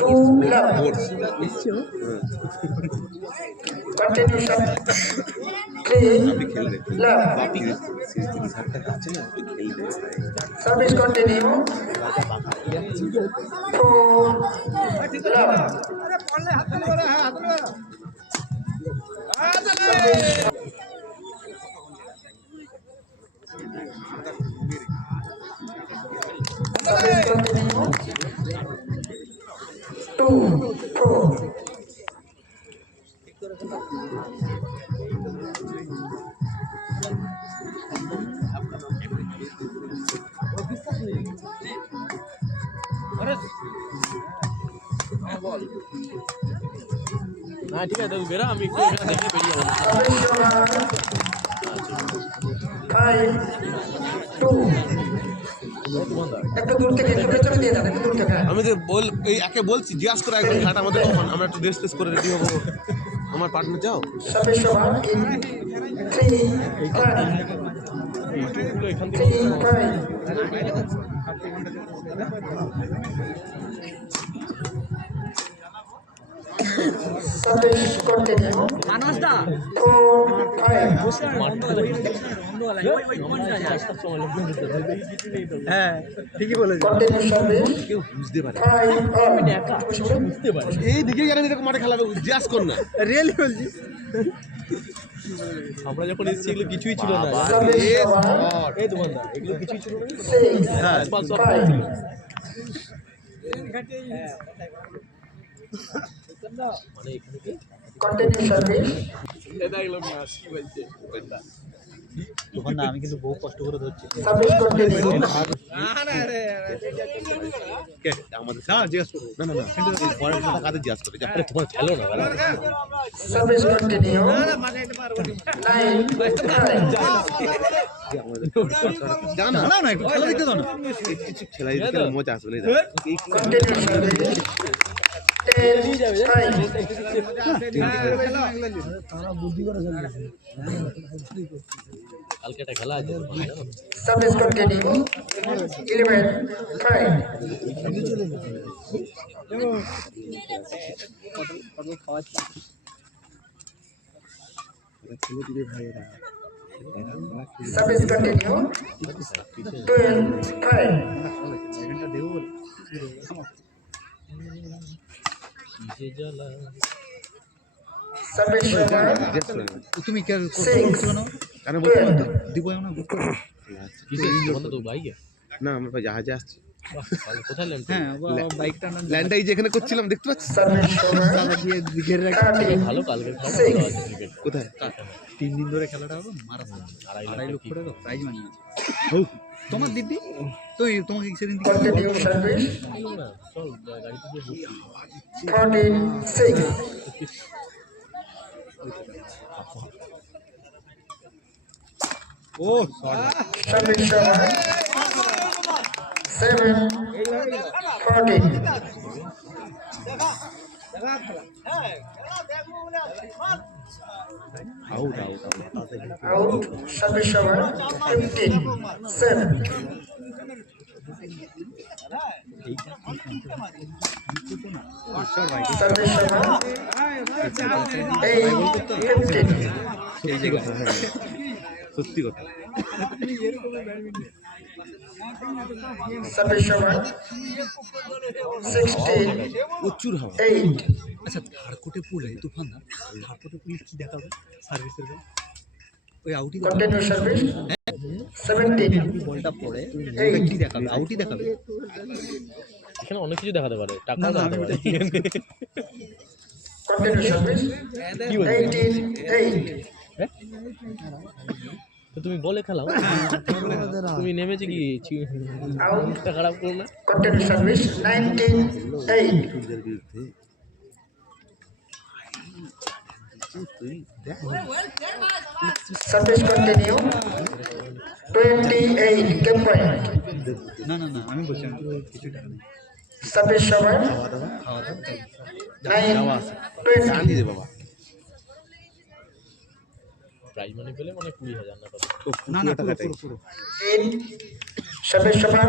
Two love. Continuation. Three love. Service continue. Four love. Service. Service continue. 2-4. हाँ ठीक है तो बेरा हम एक देखने पे लिया 5-2 একটু দূর থেকে একটু পেছনে দিয়ে দাও একটু দূর থেকে আমি তো বল এই একে বলছি জিজ্ঞাসা করে একবার ঘাট আমাদের কখন আমরা একটু ড্রেস করে রেডি হবো আমার পার্টনার যাও এখান থেকে হ্যাঁ ঠিকই বলেছে কেউ বুঝতে পারে বুঝতে পারে এই দিকে যারা এরকম মাঠে খেলাবে জিজ্ঞাসা কর না রিয়েলি বলছি আমরা যখন এসেছি এগুলো কিছুই ছিল না এই দোকানদার এগুলো কিছুই ছিল না হ্যাঁ মানে এখানে কি কন্টিনিউ সার্ভিস এটা এগুলো না আসি বলছে তখন না আমি কিন্তু বহু কষ্ট করে ধরছি সার্ভিস কন্টিনিউ কে আমাদের স্যার জিজ্ঞাসা করো না না না কিন্তু পরের কথা কাদের জিজ্ঞাসা করে যে আরে তোমার খেলো না সার্ভিস কন্টিনিউ 9 জানা না না একটু খেলা দেখতে দাও না কিছু খেলাই দিতে মজা আসবে না কন্টিনিউ সার্ভিস 10 তারা বুদ্ধি করে কালকে একটা খেলা আছে service continue 11 5 service continue 12 service তুমি কে করছো না কারণ বলতে দিব না কিসে বন্ধ তো বাইকে না আমরা জাহাজে আসছি কোথায় ল্যান্ড হ্যাঁ বাইকটা ল্যান্ডটা এই যেখানে করছিলাম দেখতে পাচ্ছিস সার্ভিস সাদা দিয়ে দিকের রাখা ভালো কালকের খেলা ভালো আছে ক্রিকেট কোথায় 3 দিন ধরে খেলাটা হবে মারা 2.5 লক্ষ টাকা প্রাইজ মানি আছে তোমার দিদি তো তোমাকে সেদিন কন্টিনিউ সার্ভিস চল গাড়িতে গিয়ে 46 ও sorry service 7 14 out out service over 15 7 service over 8 সত্যি কথা service over 16 প্রচুর হাওয়া 8 আচ্ছা ধারকোটে পুল এই তুফান না ধারকোটে পুল কি দেখাবে সার্ভিসের ওই আউটই কন্টিনিউ সার্ভিস 17 বলটা পড়ে কি দেখাবে আউটই দেখাবে এখানে অনেক কিছু দেখাতে পারে টাকা না আমি ওটা কন্টিনিউ সার্ভিস 18 8 তো তুমি বলে খেলাও তুমি নেমেছে কি মুখটা খারাপ করো না continue service 19 8 service continue 28 game point না না না আমি বলছি আমি কিছু টাকা নেই সার্ভিস সবার খাওয়া দাওয়া 9 20 জানি রে বাবা প্রাইজ মানি পেলে মানে 20,000 না কত? না না পুরো পুরো পুরো 3 26 ওভার